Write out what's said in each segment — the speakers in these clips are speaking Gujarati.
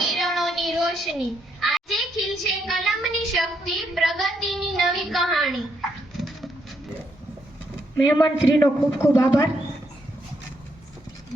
કિરણોની રોશની. આજે ખીલશે કલમની શક્તિ પ્રગતિની નવી કહાણી. મહેમાનશ્રીનો ખૂબ ખૂબ આભાર.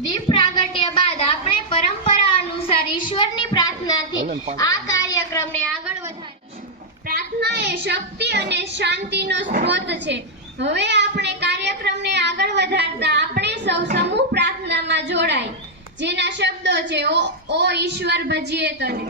દીપ પ્રાગટ્ય બાદ આપણે પરંપરા અનુસાર ઈશ્વરની પ્રાર્થનાથી આ કાર્યક્રમને આગળ વધારીશું. પ્રાર્થના એ શક્તિ અને શાંતિનો સ્ત્રોત છે. હવે આપણે કાર્યક્રમને આગળ વધારતા આપણે સૌ સમૂહ પ્રાર્થનામાં જોડાય. જેના શબ્દો છે ઓ ઈશ્વર ભજીએ તને.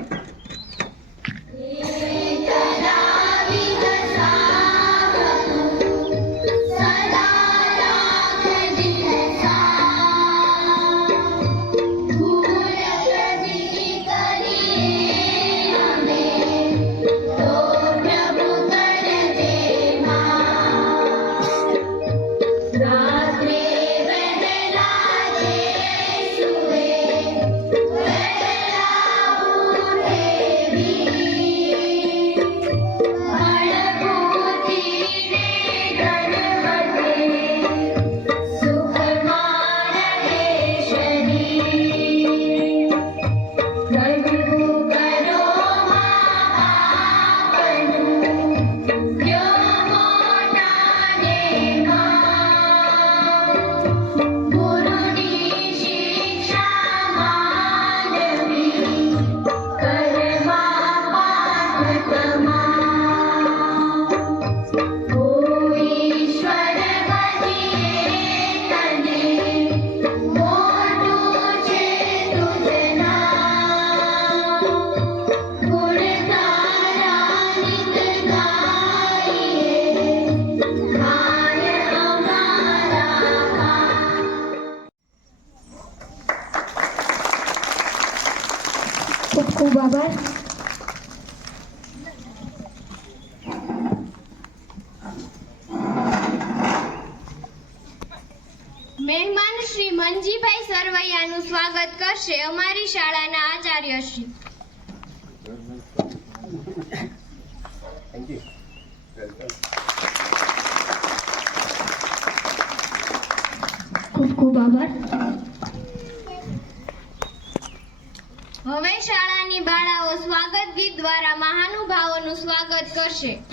ખૂબ આભાર મહેમાન શ્રી મંજીભાઈ સરવૈયાનું સ્વાગત કરશે અમારી શાળાના આચાર્ય શ્રી ખૂબ ખૂબ આભાર હવે શાળાની બાળાઓ સ્વાગત ગીત દ્વારા મહાનુભાવોનું સ્વાગત કરશે.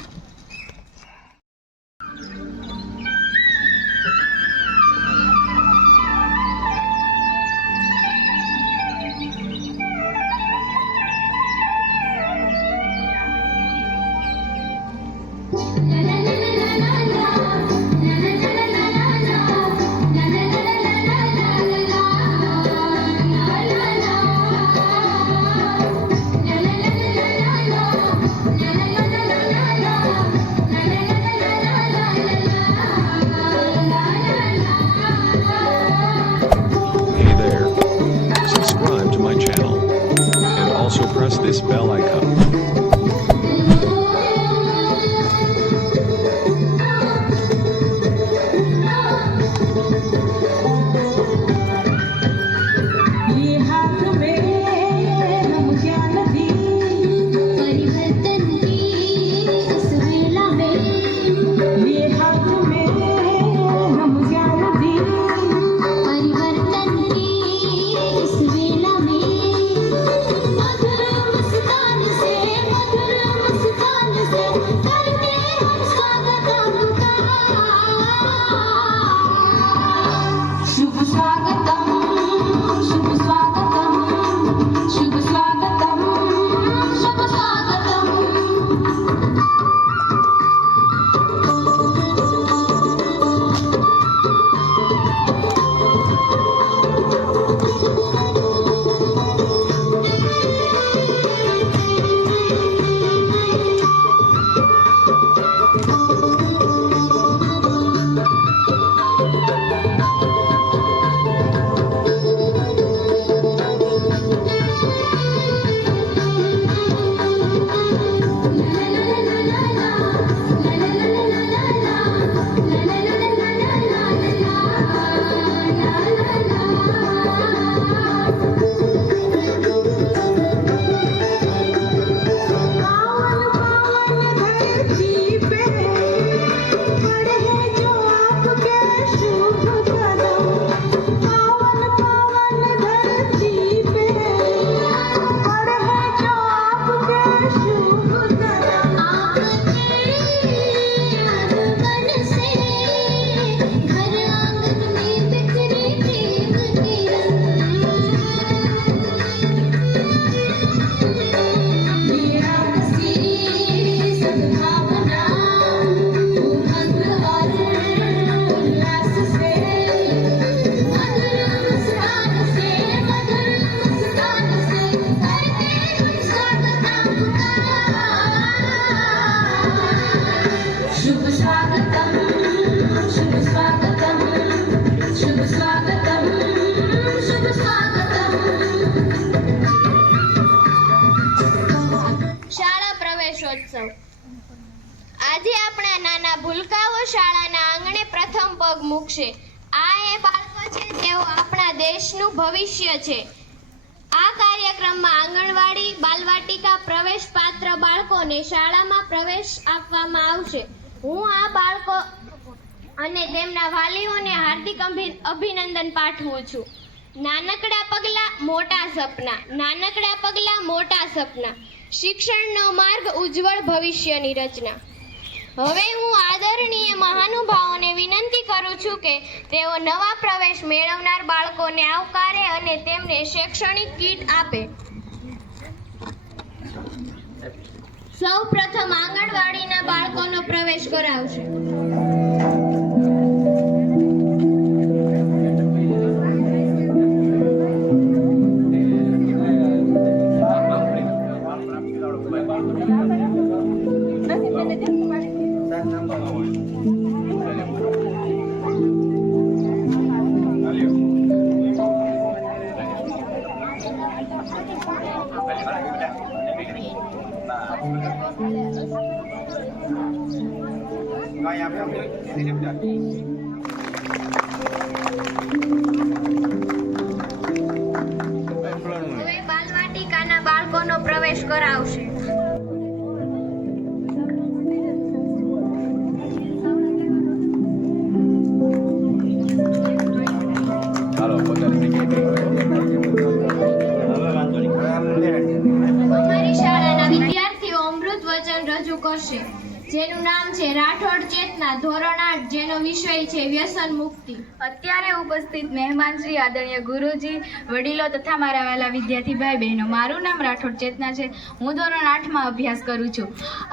Press this bell આજે આપણા નાના ભૂલકાઓ શાળાના આંગણે પ્રથમ પગ મૂકશે. આ એ બાળકો છે તેઓ આપણા દેશનું ભવિષ્ય છે. આ કાર્યક્રમમાં આંગણવાડી, બાલવાટિકા, પ્રવેશ પાત્ર બાળકોને શાળામાં પ્રવેશ આપવામાં આવશે. હું આ બાળકો અને તેમના વાલીઓને હાર્દિક અભિ- અભિનંદન પાઠવું છું. નાનકડા પગલા, મોટા સપના. નાનકડા પગલા, મોટા સપના. શિક્ષણનો માર્ગ ઉજ્જવળ ભવિષ્યની રચના. હવે હું આદરણીય મહાનુભાવોને વિનંતી કરું છું કે તેઓ નવા પ્રવેશ મેળવનાર બાળકોને આવકારે અને તેમને શૈક્ષણિક કીટ આપે. સૌ પ્રથમ આંગણવાડીના બાળકોનો પ્રવેશ કરાવશે. વ્યસન મુક્તિ અત્યારે ઉપસ્થિત મહેમાન શ્રી આદરણીય ગુરુજી, વડીલો તથા મારા વાલા વિદ્યાર્થી ભાઈ બહેનો, મારું નામ રાઠોડ ચેતના છે. હું ધોરણ આઠમાં અભ્યાસ કરું છું.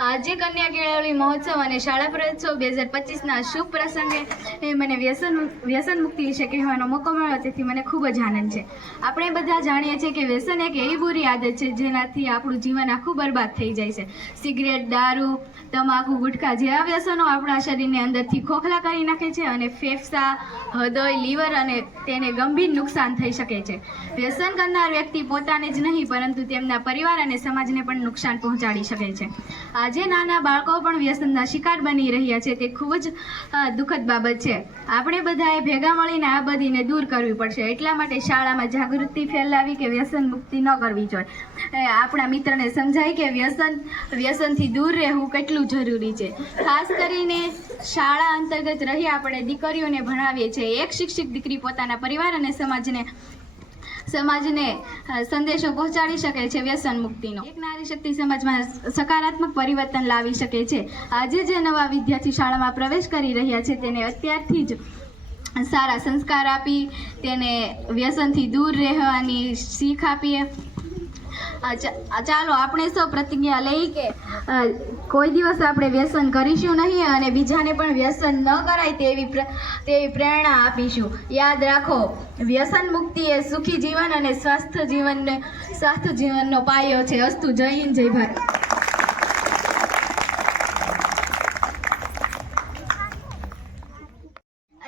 આજે કન્યા કેળવણી મહોત્સવ અને શાળા પ્રયોત્સવ બે હજાર પચીસના શુભ પ્રસંગે મને વ્યસન વ્યસન મુક્તિ વિશે કહેવાનો મોકો મળ્યો, તેથી મને ખૂબ જ આનંદ છે. આપણે બધા જાણીએ છીએ કે વ્યસન એક એવી બુરી આદત છે જેનાથી આપણું જીવન આખું બરબાદ થઈ જાય છે. સિગરેટ, દારૂ, તમાકુ, ગુટખા જેવા વ્યસનો આપણા શરીરને અંદરથી ખોખલા કરી નાખે છે અને ફેફસા હૃદય, લીવર અને તેને ગંભીર નુકસાન થઈ શકે છે. વ્યસન કરનાર વ્યક્તિ પોતાને જ નહીં, પરંતુ તેમના પરિવાર અને સમાજને પણ નુકસાન પહોંચાડી શકે છે. આજે નાના બાળકો પણ વ્યસનના શિકાર બની રહ્યા છે. તે ખૂબ જ દુઃખદ બાબત છે. આપણે બધાએ ભેગા મળીને આ બધીને દૂર કરવી પડશે. એટલા માટે શાળામાં જાગૃતિ ફેલાવી કે વ્યસન મુક્તિ ન કરવી જોઈએ. આપણા મિત્રને સમજાય કે વ્યસન, વ્યસનથી દૂર રહેવું કેટલું જરૂરી છે. ખાસ કરીને શાળા અંતર્ગત રહી આપણે દીકરીઓને ભણાવીએ છીએ. એક શિક્ષિત દીકરી પોતાના પરિવાર અને સમાજને સમાજને સંદેશો પહોંચાડી શકે છે વ્યસન મુક્તિનો. એક નારી શક્તિ સમાજમાં સકારાત્મક પરિવર્તન લાવી શકે છે. આજે જે નવા વિદ્યાર્થી શાળામાં પ્રવેશ કરી રહ્યા છે, તેને અત્યારથી જ સારા સંસ્કાર આપી, તેને વ્યસનથી દૂર રહેવાની શીખ આપીએ. ચાલો આપણે સૌ પ્રતિજ્ઞા લઈ કે કોઈ દિવસ આપણે વ્યસન કરીશું નહીં અને બીજાને પણ વ્યસન ન કરાય તેવી તેવી પ્રેરણા આપીશું. યાદ રાખો, વ્યસન મુક્તિ એ સુખી જીવન અને સ્વાસ્થ્ય જીવનને સ્વાસ્થ્ય જીવનનો પાયો છે. અસ્તુ, જય હિન્દ, જય ભારત.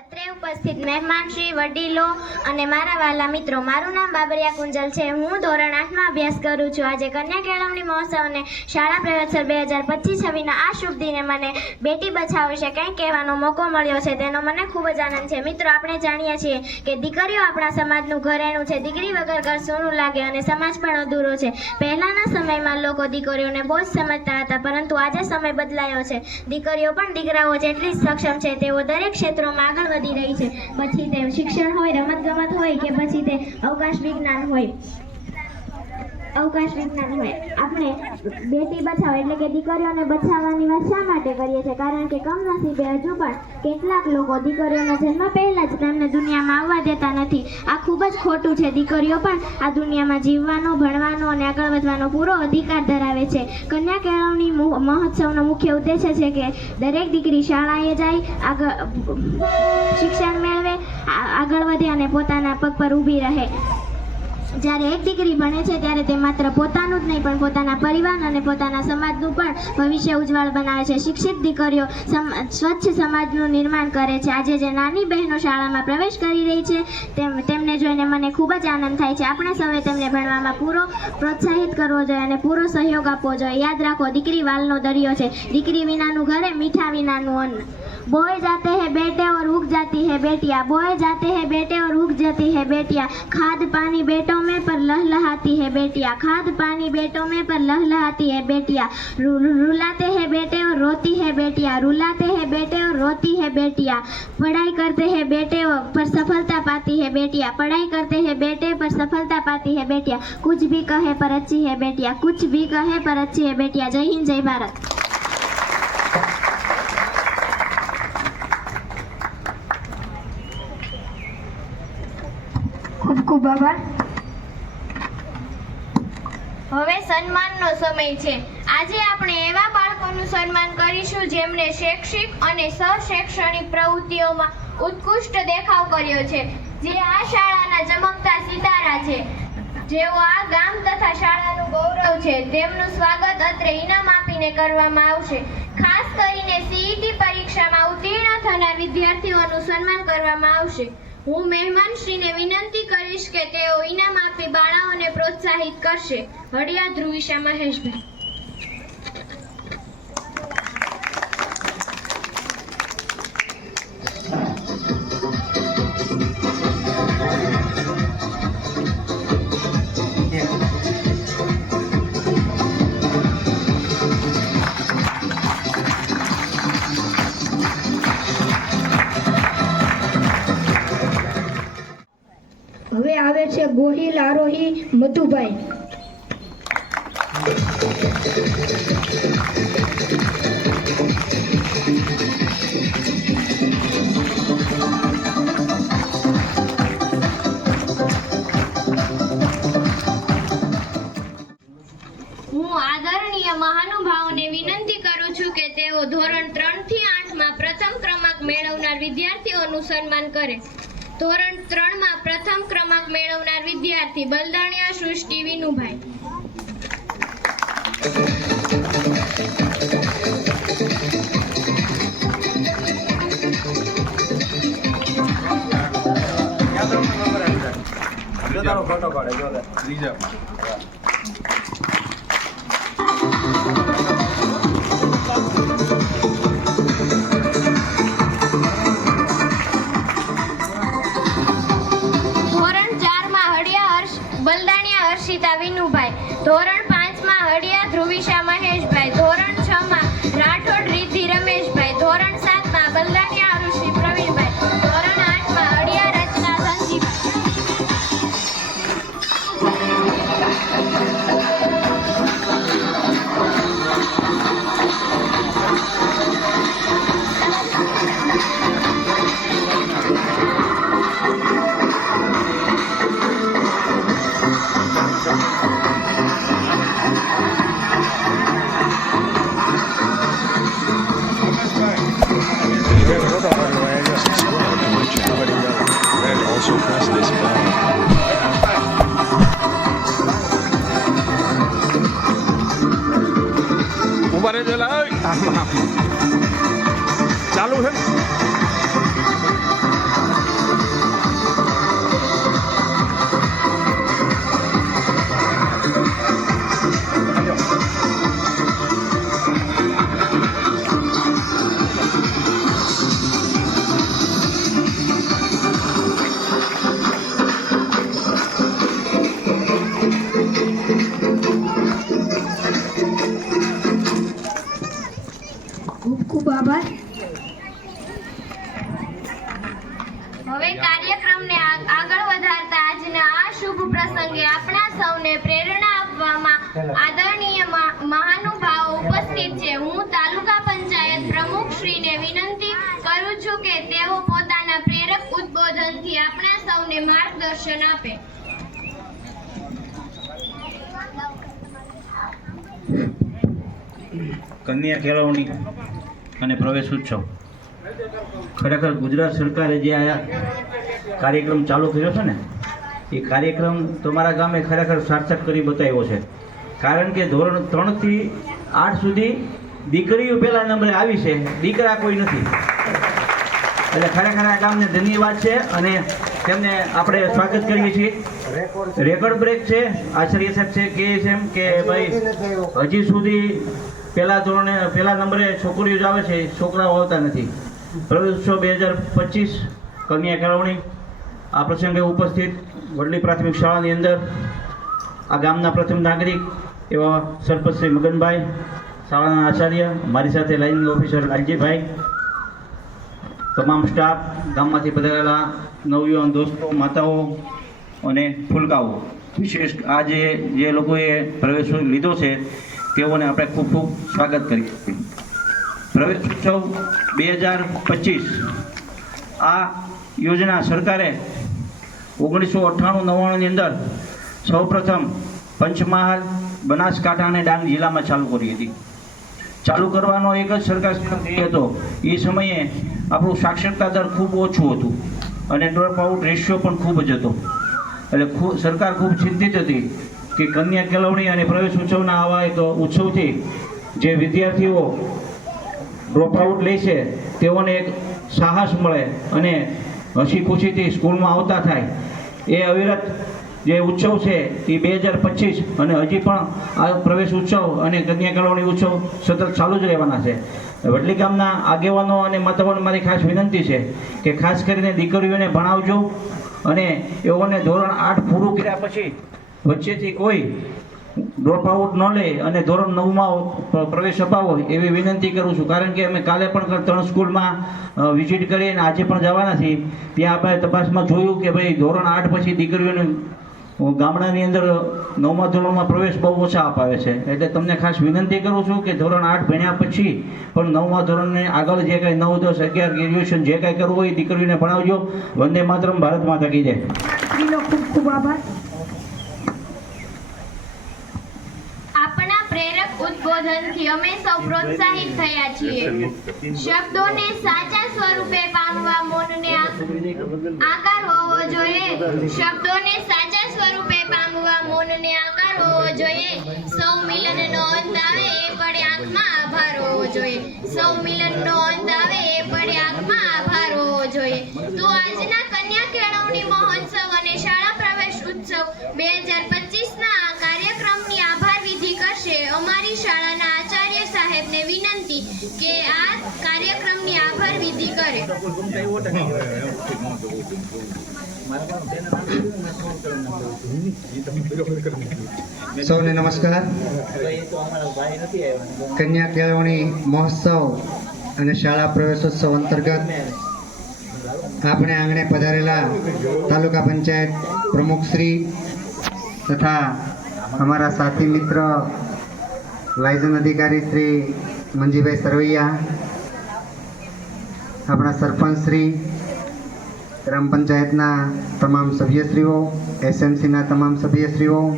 અત્રે ઉપસ્થિત મહેમાન શ્રી વડીલો અને મારા વાલા મિત્રો, મારું નામ બાબરિયા કુંજલ છે. હું ધોરણ આઠમાં અભ્યાસ કરું છું. આજે કન્યા કેળવણી મહોત્સવ અને શાળા પ્રવેશોત્સવ બે હજાર પચીસ છવ્વીસના આ શુભ દિને મને બેટી બચાવ વિશે કંઈક કહેવાનો મોકો મળ્યો છે તેનો મને ખૂબ જ આનંદ છે. મિત્રો, આપણે જાણીએ છીએ કે દીકરીઓ આપણા સમાજનું ઘરેણું છે. દીકરી વગર ઘર સોનું લાગે અને સમાજ પણ અધૂરો છે. પહેલાંના સમયમાં લોકો દીકરીઓને બહુ જ સમજતા હતા, પરંતુ આજે સમય બદલાયો છે. દીકરીઓ પણ દીકરાઓ જેટલી જ સક્ષમ છે, તેઓ દરેક ક્ષેત્રોમાં આગળ વધી રહી છે. પછી તે શિક્ષણ હોય રમતગમત હોય કે પછી તે અવકાશ વિજ્ઞાન હોય. અવકાશ વિજ્ઞાન હોય. આપણે બેટી બચાવો એટલે કે દીકરીઓને બચાવવાની વાત શા માટે કરીએ છીએ? કારણ કે કમનસીબે હજુ પણ કેટલાક લોકો દીકરીઓના જન્મ પહેલાં જ તેમને દુનિયામાં આવવા દેતા નથી. આ ખૂબ જ ખોટું છે. દીકરીઓ પણ આ દુનિયામાં જીવવાનો, ભણવાનો અને આગળ વધવાનો પૂરો અધિકાર ધરાવે છે. કન્યા કેળવણી મહોત્સવનો મુખ્ય ઉદ્દેશ્ય છે કે દરેક દીકરી શાળાએ જાય, આગળ, શિક્ષણ મેળવે આગળ વધે અને પોતાના પગ પર ઊભી રહે. જ્યારે એક દીકરી ભણે છે, ત્યારે તે માત્ર પોતાનું જ નહીં, પણ પોતાના પરિવાર અને પોતાના સમાજનું પણ ભવિષ્ય ઉજ્જવળ બનાવે છે. શિક્ષિત દીકરીઓ સ્વચ્છ સમાજનું નિર્માણ કરે છે. આજે જે નાની બહેનો શાળામાં પ્રવેશ કરી રહી છે, તેમ, તેમને જોઈને મને ખૂબ જ આનંદ થાય છે. આપણે સૌએ તેમને ભણવામાં પૂરો પ્રોત્સાહિત કરવો જોઈએ અને પૂરો સહયોગ આપવો જોઈએ. યાદ રાખો, દીકરી વાલનો દરિયો છે. દીકરી વિનાનું ઘરે મીઠા વિનાનું અન્ન. बोए जाते हैं बेटे और उग जाती है बेटियाँ बोए जाते हैं बेटे और उग जाती है बेटियाँ खाद पानी बेटों में पर लहलहाती है बेटियाँ खाद पानी बेटों में पर लहलहाती है बेटियाँ रु- रुलाते हैं बेटे और रोती है बेटियाँ रुलाते हैं बेटे और रोती है बेटियाँ पढ़ाई करते हैं बेटे पर सफलता पाती है बेटियाँ पढ़ाई करते हैं बेटे पर सफलता पाती है बेटियाँ कुछ भी कहे पर अच्छी है बेटियाँ कुछ भी कहे पर अच्छी है बेटियाँ जय हिंद जय भारत ખૂબ હવે સન્માનનો સમય છે. આજે આપણે એવા બાળકોનું સન્માન કરીશું જેમણે શૈક્ષિક અને સહશૈક્ષણિક પ્રવૃત્તિઓમાં ઉત્કૃષ્ટ દેખાવ કર્યો છે. જે આ શાળાના ચમકતા સિતારા છે. જેઓ આ ગામ તથા શાળાનું ગૌરવ છે, તેમનું સ્વાગત અત્રે ઇનામ આપીને કરવામાં આવશે. ખાસ કરીને સીઈટી પરીક્ષામાં ઉત્તીર્ણ થનાર વિદ્યાર્થીઓનું સન્માન કરવામાં આવશે. હું મહેમાનશ્રીને વિનંતી કરીશ કે તેઓ ઇનામ આપી બાળાઓને પ્રોત્સાહિત કરશે. હળિયા ધ્રુવિશા મહેશભાઈ? ગોહિલ આરોહી મધુભાઈ. મહાનુભાવોને વિનંતી કરું છું કે તેઓ ધોરણ ત્રણથી આઠમાં પ્રથમ ક્રમાંક મેળવનાર વિદ્યાર્થીઓનું સન્માન કરે. ધોરણ ત્રણમાં પ્રથમ ક્રમાંક મેળવનાર વિદ્યાર્થી બલદાણિયા સૃષ્ટિ વિનુભાઈ ફોટો પાડે જો લે. આદરણીય મહાનુભાવો ઉપસ્થિત છે. હું તાલુકા પંચાયત પ્રમુખ શ્રીને વિનંતી કરું છું કે તેઓ પોતાના પ્રેરક ઉદ્બોધનથી આપણા સૌને માર્ગદર્શન આપે. કન્યા કેળવણી અને પ્રવેશ ઉત્સવ. ખરેખર ગુજરાત સરકારે જે આ કાર્યક્રમ ચાલુ કર્યો છે ને એ કાર્યક્રમ તમારા ગામે ખરેખર સાર્થક કરી બતાવ્યો છે. કારણ કે ધોરણ ત્રણથી આઠ સુધી દીકરીઓ પહેલા નંબરે આવી છે. દીકરા કોઈ નથી. એટલે ખરેખર આ ગામને ધન્યવાદ છે અને તેમને આપણે સ્વાગત કરીએ છીએ. રેકોર્ડ બ્રેક છે. આચાર્ય સાહેબ છે કે છે એમ કે ભાઈ હજી સુધી પહેલા ધોરણે પહેલા નંબરે છોકરીઓ જ આવે છે. છોકરાઓ આવતા નથી. પ્રવેશોત્સવ બે હજાર પચીસ કન્યા કેળવણી. આ પ્રસંગે ઉપસ્થિત વડલી પ્રાથમિક શાળાની અંદર આ ગામના પ્રથમ નાગરિક એવા સરપંચ શ્રી મગનભાઈ શાળાના આચાર્ય, મારી સાથે લાઇન ઓફિસર લાલજીભાઈ, તમામ સ્ટાફ ગામમાંથી પધારેલા નવયુવાન દોસ્તો, માતાઓ અને ફૂલકાઓ. વિશેષ આજે જે લોકોએ પ્રવેશ લીધો છે, તેઓને આપણે ખૂબ ખૂબ સ્વાગત કરીએ. પ્રવેશ ઉત્સવ બે હજાર પચીસ. આ યોજના સરકારે ઓગણીસો અઠ્ઠાણું નવ્વાણુંની અંદર સૌપ્રથમ પંચમહાલ બનાસકાંઠા અને ડાંગ જિલ્લામાં ચાલુ કરી હતી. ચાલુ કરવાનો એક જ સરકાર ધ્યેય હતો. એ સમયે આપણું સાક્ષરતા દર ખૂબ ઓછું હતું અને ડ્રોપ આઉટ રેશિયો પણ ખૂબ જ હતો. એટલે ખૂબ સરકાર ખૂબ ચિંતિત હતી કે કન્યા કેળવણી અને પ્રવેશ ઉત્સવના આવા એક ઉત્સવથી જે વિદ્યાર્થીઓ ડ્રોપ આઉટ લે છે, તેઓને એક સાહસ મળે અને હસી ખુશીથી સ્કૂલમાં આવતા થાય. એ અવિરત જે ઉત્સવ છે એ બે હજાર પચીસ અને હજી પણ આ પ્રવેશ ઉત્સવ અને કન્યા કેળવણી ઉત્સવ સતત ચાલુ જ રહેવાના છે. વડલી ગામના આગેવાનો અને મતવાને મારી ખાસ વિનંતી છે કે ખાસ કરીને દીકરીઓને ભણાવજો અને એઓને ધોરણ આઠ પૂરું કર્યા પછી વચ્ચેથી કોઈ ડ્રોપ આઉટ ન લે અને ધોરણ નવમાં પ્રવેશ અપાવો એવી વિનંતી કરું છું. કારણ કે અમે કાલે પણ ત્રણ સ્કૂલમાં વિઝિટ કરી અને આજે પણ જવાના છીએ. ત્યાં આપણે તપાસમાં જોયું કે ભાઈ ધોરણ આઠ પછી દીકરીઓને ગામડાની અંદર નવમા ધોરણમાં પ્રવેશ બહુ ઓછા અપાવે છે. એટલે તમને ખાસ વિનંતી કરું છું કે ધોરણ આઠ ભણ્યા પછી પણ નવમા ધોરણને આગળ જે કાંઈ નવ દસ અગિયાર ગ્રેજ્યુએશન જે કાંઈ કરવું હોય એ દીકરીઓને ભણાવજો. વંદે માતરમ ભારત માતા કી જય. ખૂબ ખૂબ આભાર. આપણા પ્રેરક ઉદ્બોધનથી અમે સૌ પ્રોત્સાહિત થયા છીએ. શબ્દોને સાચા સ્વરૂપે પામવા મૌનને આકાર હોવો જોઈએ. શબ્દોને જોઈએ. સૌ મિલનનો અંત આવે એ પડે આંખમાં આભાર હોવો જોઈએ. સૌ મિલનનો અંત આવે એ પડે આંખમાં આભાર હોવો જોઈએ. તો આજના કન્યા કેળવણી મહોત્સવ અને શાળા પ્રવેશ ઉત્સવ બે હજાર કરે સૌને નમસ્કાર. કન્યા કેળવણી મહોત્સવ અને શાળા પ્રવેશોત્સવ અંતર્ગત આપણે આંગણે પધારેલા તાલુકા પંચાયત પ્રમુખશ્રી તથા અમારા સાથી મિત્ર લાયઝન અધિકારી શ્રી મંજીભાઈ સરવૈયા આપણા સરપંચ શ્રી, ગ્રામ પંચાયતના તમામ સભ્યશ્રીઓ, એસએમસીના તમામ સભ્યશ્રીઓ,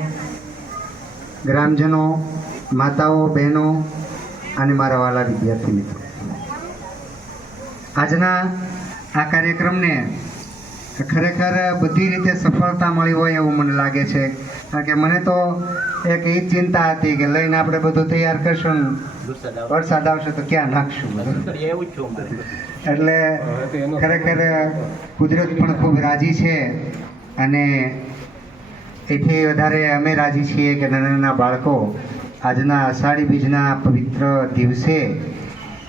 ગ્રામજનો, માતાઓ, બહેનો અને મારા વાલા વિદ્યાર્થી મિત્રો. આજના આ કાર્યક્રમને ખરેખર બધી રીતે સફળતા મળી હોય એવું મને લાગે છે. કારણ કે મને તો એક એ જ ચિંતા હતી કે લઈને આપણે બધું તૈયાર કરશું વરસાદ આવશે. તો ક્યાં નાખશું એટલે ખરેખર કુદરત પણ ખૂબ રાજી છે અને એથી વધારે અમે રાજી છીએ કે નાના નાના બાળકો આજના અષાઢી બીજના પવિત્ર દિવસે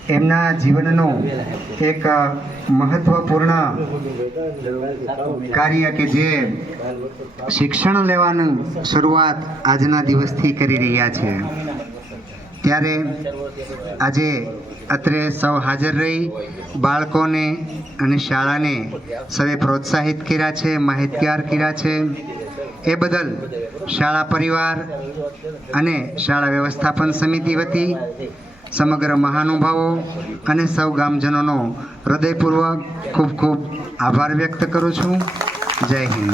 એમના જીવનનો એક મહત્વપૂર્ણ કાર્ય કે જે શિક્ષણ લેવાનું શરૂઆત આજના દિવસથી કરી રહ્યા છે. ત્યારે આજે અત્રે સૌ હાજર રહી બાળકોને અને શાળાને સૌએ પ્રોત્સાહિત કર્યા છે, માહિતગાર કર્યા છે. એ બદલ શાળા પરિવાર અને શાળા વ્યવસ્થાપન સમિતિ વતી સમગ્ર મહાનુભાવો અને સૌ ગામજનોનો હૃદયપૂર્વક ખૂબ ખૂબ આભાર વ્યક્ત કરું છું. જય હિન્દ.